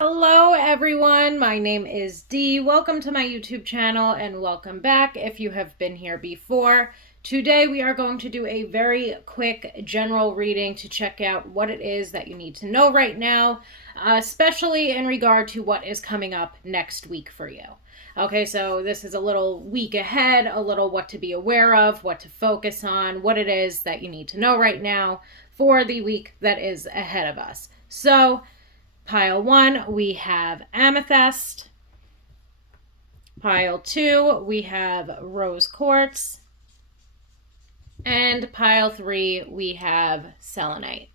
Hello everyone, my name is Dee. Welcome to my YouTube channel and welcome back if you have been here before. Today we are going to do a very quick general reading to check out what it is that you need to know right now, especially in regard to what is coming up next week for you. Okay, so this is a little week ahead, a little what to be aware of, what to focus on, what it is that you need to know right now for the week that is ahead of us. So, Pile 1, we have amethyst. Pile 2, we have rose quartz. And pile 3, we have selenite.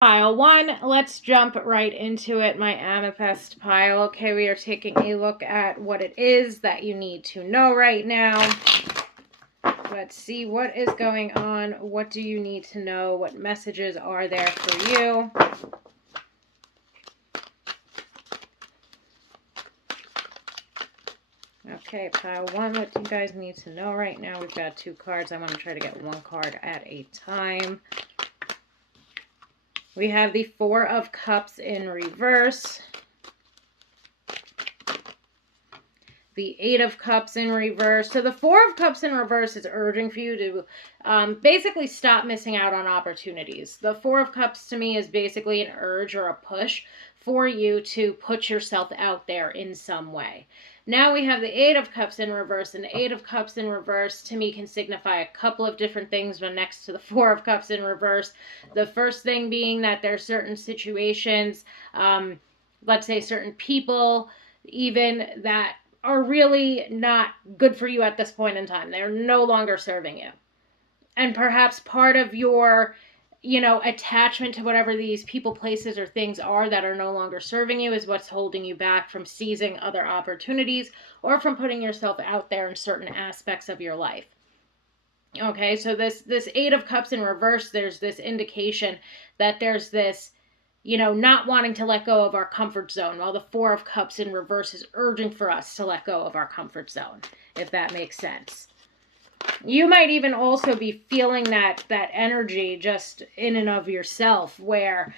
Pile 1, let's jump right into it, my amethyst pile. Okay, we are taking a look at what it is that you need to know right now. Let's see what is going on. What do you need to know? What messages are there for you? Okay, pile 1, what do you guys need to know right now? We've got 2 cards. I want to try to get 1 card at a time. We have the 4 of Cups in reverse. The 8 of Cups in reverse. So the 4 of Cups in reverse is urging for you to basically stop missing out on opportunities. The 4 of Cups to me is basically an urge or a push for you to put yourself out there in some way. Now we have the 8 of Cups in reverse, and the 8 of Cups in reverse to me can signify a couple of different things when next to the 4 of Cups in reverse. The first thing being that there are certain situations, let's say certain people, even that are really not good for you at this point in time. They're no longer serving you. And perhaps part of your, attachment to whatever these people, places, or things are that are no longer serving you is what's holding you back from seizing other opportunities or from putting yourself out there in certain aspects of your life. Okay, so this 8 of Cups in reverse, there's this indication that there's this not wanting to let go of our comfort zone, while the 4 of Cups in reverse is urging for us to let go of our comfort zone, if that makes sense. You might even also be feeling that energy just in and of yourself where,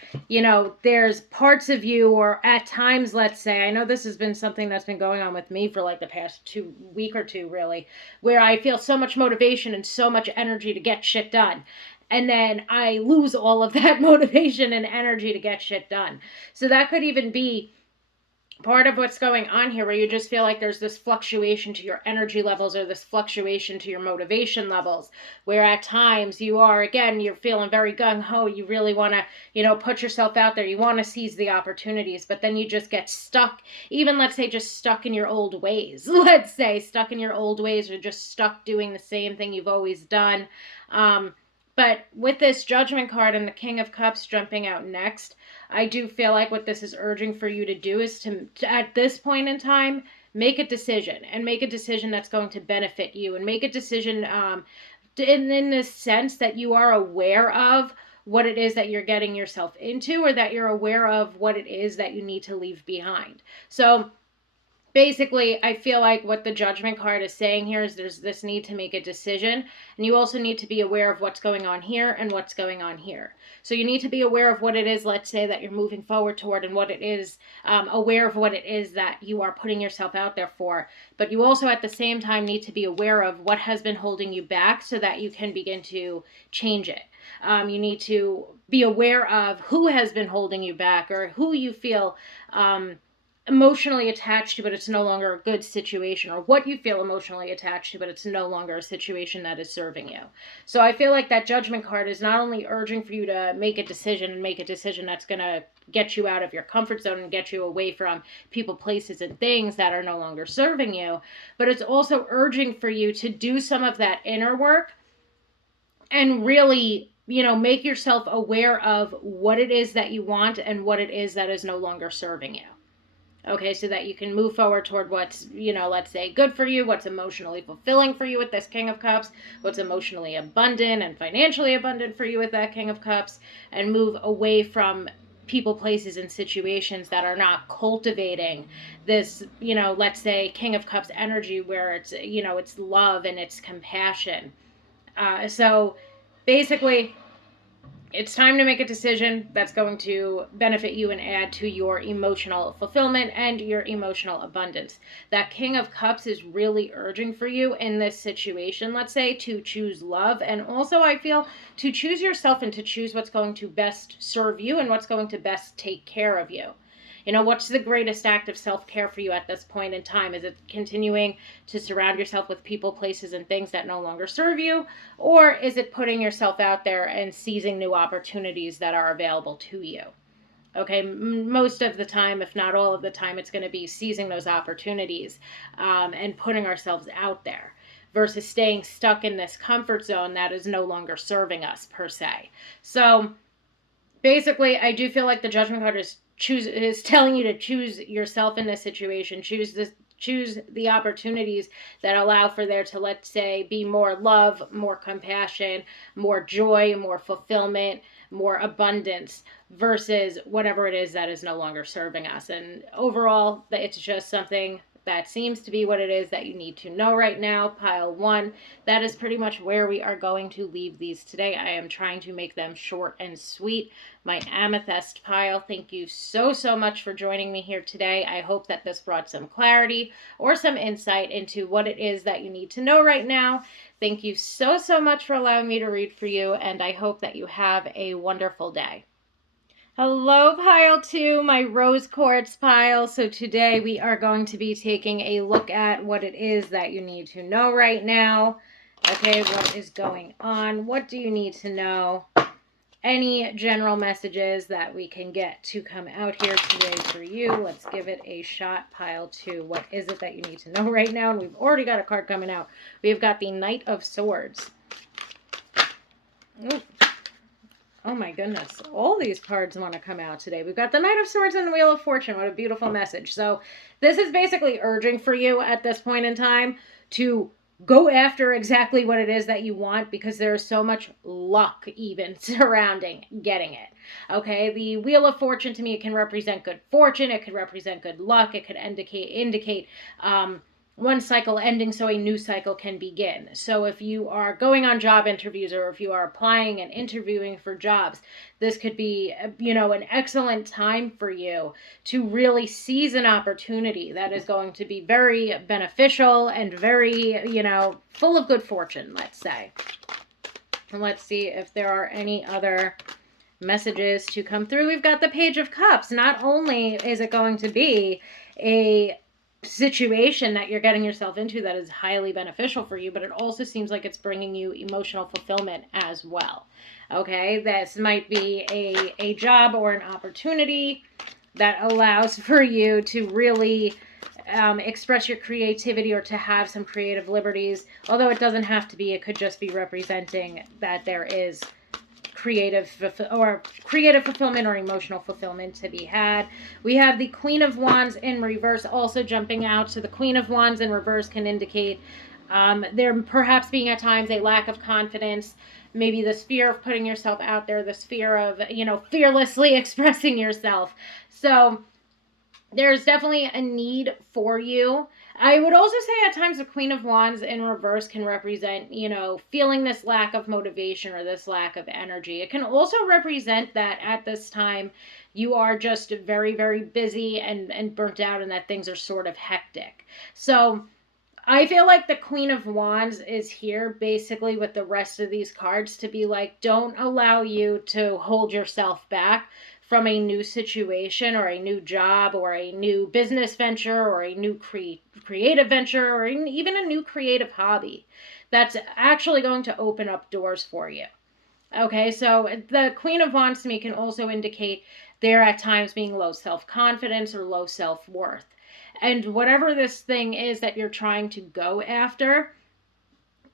there's parts of you, or at times, let's say, I know this has been something that's been going on with me for like the past week or two, really, where I feel so much motivation and so much energy to get shit done. And then I lose all of that motivation and energy to get shit done. So that could even be part of what's going on here, where you just feel like there's this fluctuation to your energy levels or this fluctuation to your motivation levels, where at times you're feeling very gung-ho, you really want to, put yourself out there, you want to seize the opportunities, but then you just get stuck, even let's say just stuck in your old ways, or just stuck doing the same thing you've always done. But with this Judgment card and the King of Cups jumping out next, I do feel like what this is urging for you to do is to at this point in time, make a decision, and make a decision that's going to benefit you, and make a decision in this sense that you are aware of what it is that you're getting yourself into, or that you're aware of what it is that you need to leave behind. So basically, I feel like what the Judgment card is saying here is there's this need to make a decision, and you also need to be aware of what's going on here and what's going on here. So you need to be aware of what it is, let's say, that you're moving forward toward, and what it is, aware of what it is that you are putting yourself out there for. But you also at the same time need to be aware of what has been holding you back so that you can begin to change it. You need to be aware of who has been holding you back, or who you feel emotionally attached to, but it's no longer a good situation, or what you feel emotionally attached to, but it's no longer a situation that is serving you. So I feel like that Judgment card is not only urging for you to make a decision, and make a decision that's going to get you out of your comfort zone and get you away from people, places, and things that are no longer serving you, but it's also urging for you to do some of that inner work and really, make yourself aware of what it is that you want and what it is that is no longer serving you. Okay, so that you can move forward toward what's, let's say good for you, what's emotionally fulfilling for you with this King of Cups, what's emotionally abundant and financially abundant for you with that King of Cups, and move away from people, places, and situations that are not cultivating this, let's say King of Cups energy, where it's, it's love and it's compassion. So basically, it's time to make a decision that's going to benefit you and add to your emotional fulfillment and your emotional abundance. That King of Cups is really urging for you in this situation, let's say, to choose love. And also, I feel to choose yourself and to choose what's going to best serve you and what's going to best take care of you. What's the greatest act of self care for you at this point in time? Is it continuing to surround yourself with people, places, and things that no longer serve you? Or is it putting yourself out there and seizing new opportunities that are available to you? Okay, most of the time, if not all of the time, it's going to be seizing those opportunities and putting ourselves out there versus staying stuck in this comfort zone that is no longer serving us per se. So basically, I do feel like the Judgment card is telling you to choose yourself in this situation. Choose the opportunities that allow for there to, let's say, be more love, more compassion, more joy, more fulfillment, more abundance versus whatever it is that is no longer serving us. And overall, it's just something that seems to be what it is that you need to know right now. Pile one, that is pretty much where we are going to leave these today. I am trying to make them short and sweet. My amethyst pile, thank you so much for joining me here today. I hope that this brought some clarity or some insight into what it is that you need to know right now. Thank you so much for allowing me to read for you, and I hope that you have a wonderful day. Hello, pile two, my rose quartz pile. So today we are going to be taking a look at what it is that you need to know right now. Okay, what is going on? What do you need to know? Any general messages that we can get to come out here today for you. Let's give it a shot. Pile two. What is it that you need to know right now? And we've already got a card coming out. We've got the Knight of Swords. Ooh. Oh my goodness. All these cards want to come out today. We've got the Knight of Swords and the Wheel of Fortune. What a beautiful message. So this is basically urging for you at this point in time to go after exactly what it is that you want, because there's so much luck even surrounding getting it. Okay, the Wheel of Fortune to me, it can represent good fortune, it could represent good luck, it could indicate one cycle ending so a new cycle can begin. So if you are going on job interviews or if you are applying and interviewing for jobs, this could be, an excellent time for you to really seize an opportunity that is going to be very beneficial and very, full of good fortune, let's say. And let's see if there are any other messages to come through. We've got the Page of Cups. Not only is it going to be a situation that you're getting yourself into that is highly beneficial for you, but it also seems like it's bringing you emotional fulfillment as well. Okay, this might be a job or an opportunity that allows for you to really express your creativity or to have some creative liberties, although it doesn't have to be. It could just be representing that there is creative fulfillment or emotional fulfillment to be had. We have the Queen of Wands in reverse also jumping out. So the Queen of Wands in reverse can indicate there perhaps being at times a lack of confidence, maybe this fear of putting yourself out there, this fear of, fearlessly expressing yourself. So there's definitely a need for you. I would also say at times the Queen of Wands in reverse can represent, feeling this lack of motivation or this lack of energy. It can also represent that at this time you are just very, very busy and burnt out, and that things are sort of hectic. So I feel like the Queen of Wands is here basically with the rest of these cards to be like, don't allow you to hold yourself back from a new situation or a new job or a new business venture or a new creative venture or even a new creative hobby that's actually going to open up doors for you. Okay, so the Queen of Wands to me can also indicate there at times being low self-confidence or low self-worth. And whatever this thing is that you're trying to go after,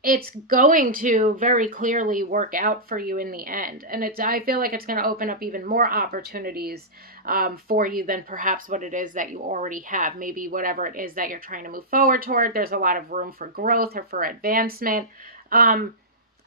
it's going to very clearly work out for you in the end. And I feel like it's going to open up even more opportunities for you than perhaps what it is that you already have. Maybe whatever it is that you're trying to move forward toward, there's a lot of room for growth or for advancement.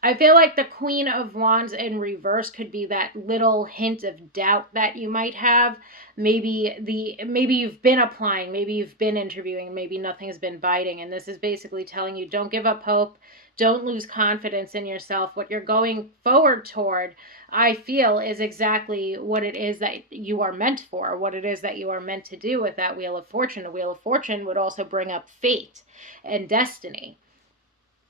I feel like the Queen of Wands in reverse could be that little hint of doubt that you might have. Maybe you've been applying, maybe you've been interviewing, maybe nothing has been biting, and this is basically telling you don't give up hope. Don't lose confidence in yourself. What you're going forward toward, I feel, is exactly what it is that you are meant for, what it is that you are meant to do with that Wheel of Fortune. The Wheel of Fortune would also bring up fate and destiny.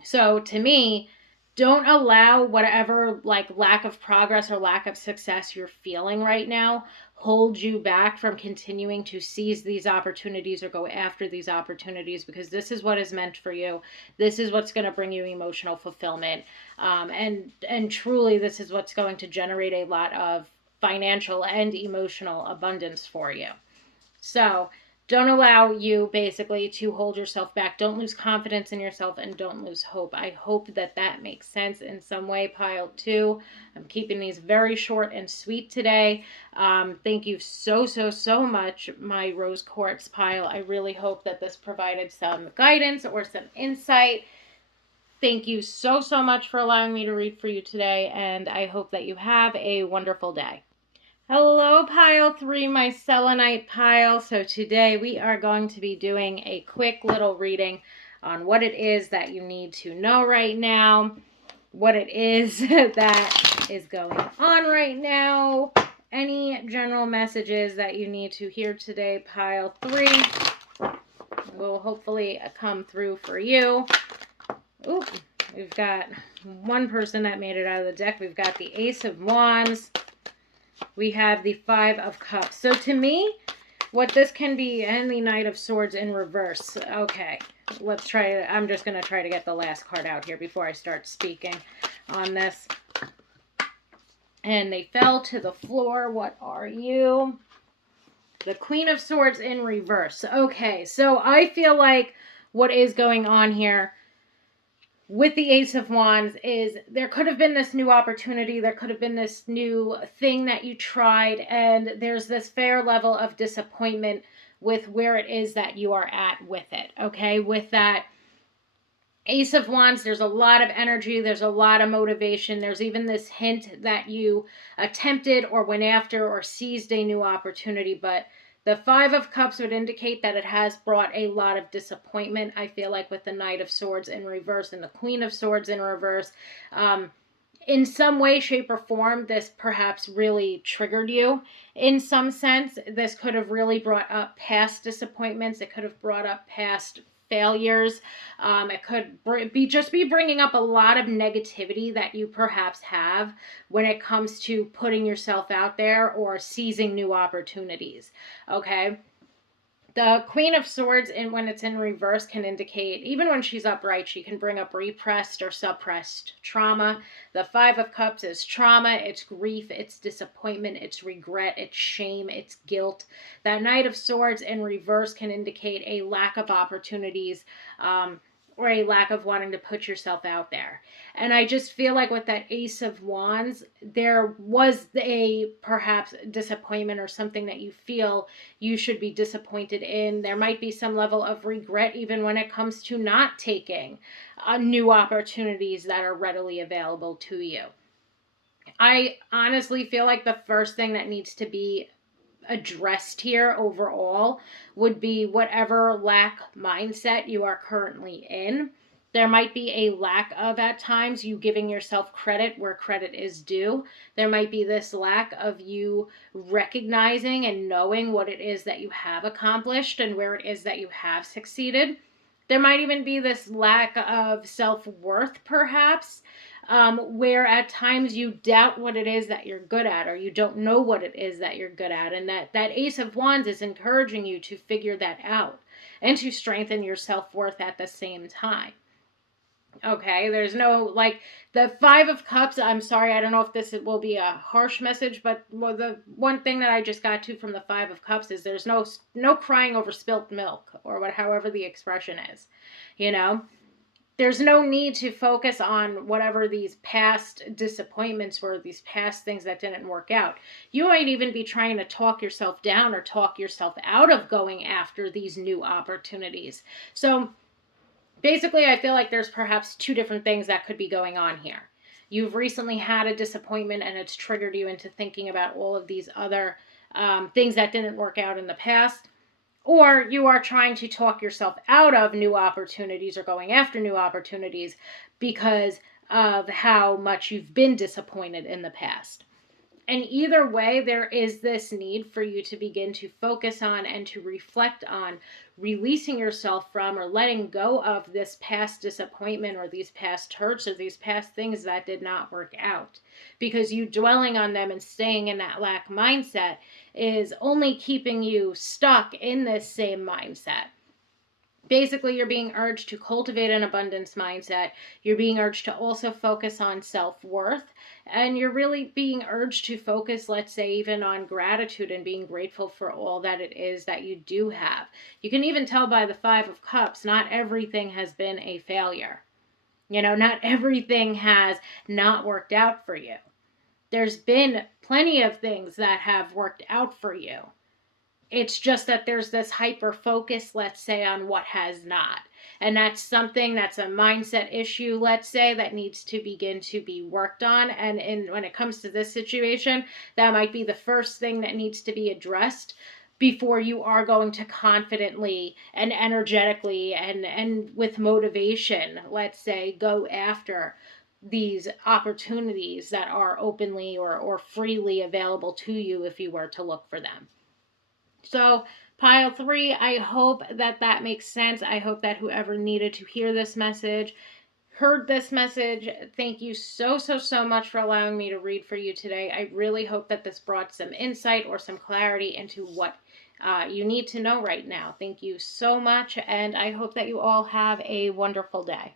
So to me, don't allow whatever like lack of progress or lack of success you're feeling right now hold you back from continuing to seize these opportunities or go after these opportunities, because this is what is meant for you. This is what's going to bring you emotional fulfillment, and truly this is what's going to generate a lot of financial and emotional abundance for you. So don't allow you basically to hold yourself back. Don't lose confidence in yourself and don't lose hope. I hope that that makes sense in some way, pile two. I'm keeping these very short and sweet today. Thank you so much, my rose quartz pile. I really hope that this provided some guidance or some insight. Thank you so much for allowing me to read for you today, and I hope that you have a wonderful day. Hello, pile three, my selenite pile. So today we are going to be doing a quick little reading on what it is that you need to know right now, what it is that is going on right now, any general messages that you need to hear today, pile three, will hopefully come through for you. Ooh, we've got one person that made it out of the deck. We've got the Ace of Wands. We have the Five of Cups. So to me, what this can be, and the Knight of Swords in reverse. Okay, let's try it. I'm just going to try to get the last card out here before I start speaking on this. And they fell to the floor. What are you? The Queen of Swords in reverse. Okay, so I feel like what is going on here with the Ace of Wands is there could have been this new opportunity, there could have been this new thing that you tried, and there's this fair level of disappointment with where it is that you are at with it, okay? With that Ace of Wands, there's a lot of energy, there's a lot of motivation, there's even this hint that you attempted or went after or seized a new opportunity, but the Five of Cups would indicate that it has brought a lot of disappointment, I feel like, with the Knight of Swords in reverse and the Queen of Swords in reverse. In some way, shape, or form, this perhaps really triggered you in some sense. This could have really brought up past disappointments. It could have brought up past failures. It could be bringing up a lot of negativity that you perhaps have when it comes to putting yourself out there or seizing new opportunities. Okay. The Queen of Swords, when it's in reverse, can indicate, even when she's upright, she can bring up repressed or suppressed trauma. The Five of Cups is trauma, it's grief, it's disappointment, it's regret, it's shame, it's guilt. That Knight of Swords in reverse can indicate a lack of opportunities, or a lack of wanting to put yourself out there. And I just feel like with that Ace of Wands, there was a perhaps disappointment or something that you feel you should be disappointed in. There might be some level of regret even when it comes to not taking new opportunities that are readily available to you. I honestly feel like the first thing that needs to be addressed here overall would be whatever lack mindset you are currently in. There might be a lack of, at times, you giving yourself credit where credit is due. There might be this lack of you recognizing and knowing what it is that you have accomplished and where it is that you have succeeded. There might even be this lack of self-worth, perhaps, where at times you doubt what it is that you're good at, or you don't know what it is that you're good at, and that Ace of Wands is encouraging you to figure that out and to strengthen your self-worth at the same time. Okay, there's no, like, the Five of Cups, I'm sorry, I don't know if this will be a harsh message, but the one thing that I just got to from the Five of Cups is there's no crying over spilt milk, or however the expression is, you know? There's no need to focus on whatever these past disappointments were, these past things that didn't work out. You might even be trying to talk yourself down or talk yourself out of going after these new opportunities. So basically, I feel like there's perhaps two different things that could be going on here. You've recently had a disappointment and it's triggered you into thinking about all of these other things that didn't work out in the past. or you are trying to talk yourself out of new opportunities or going after new opportunities because of how much you've been disappointed in the past. And either way, there is this need for you to begin to focus on and to reflect on releasing yourself from or letting go of this past disappointment or these past hurts or these past things that did not work out. Because you dwelling on them and staying in that lack mindset is only keeping you stuck in this same mindset. Basically, you're being urged to cultivate an abundance mindset. You're being urged to also focus on self-worth. And you're really being urged to focus, let's say, even on gratitude and being grateful for all that it is that you do have. You can even tell by the Five of Cups, not everything has been a failure. Not everything has not worked out for you. There's been plenty of things that have worked out for you. It's just that there's this hyper focus, let's say, on what has not. And that's something that's a mindset issue, let's say, that needs to begin to be worked on. And when it comes to this situation, that might be the first thing that needs to be addressed before you are going to confidently and energetically and with motivation, let's say, go after these opportunities that are openly or freely available to you if you were to look for them. So, pile three, I hope that makes sense. I hope that whoever needed to hear this message heard this message. Thank you so, so, so much for allowing me to read for you today. I really hope that this brought some insight or some clarity into what you need to know right now. Thank you so much, and I hope that you all have a wonderful day.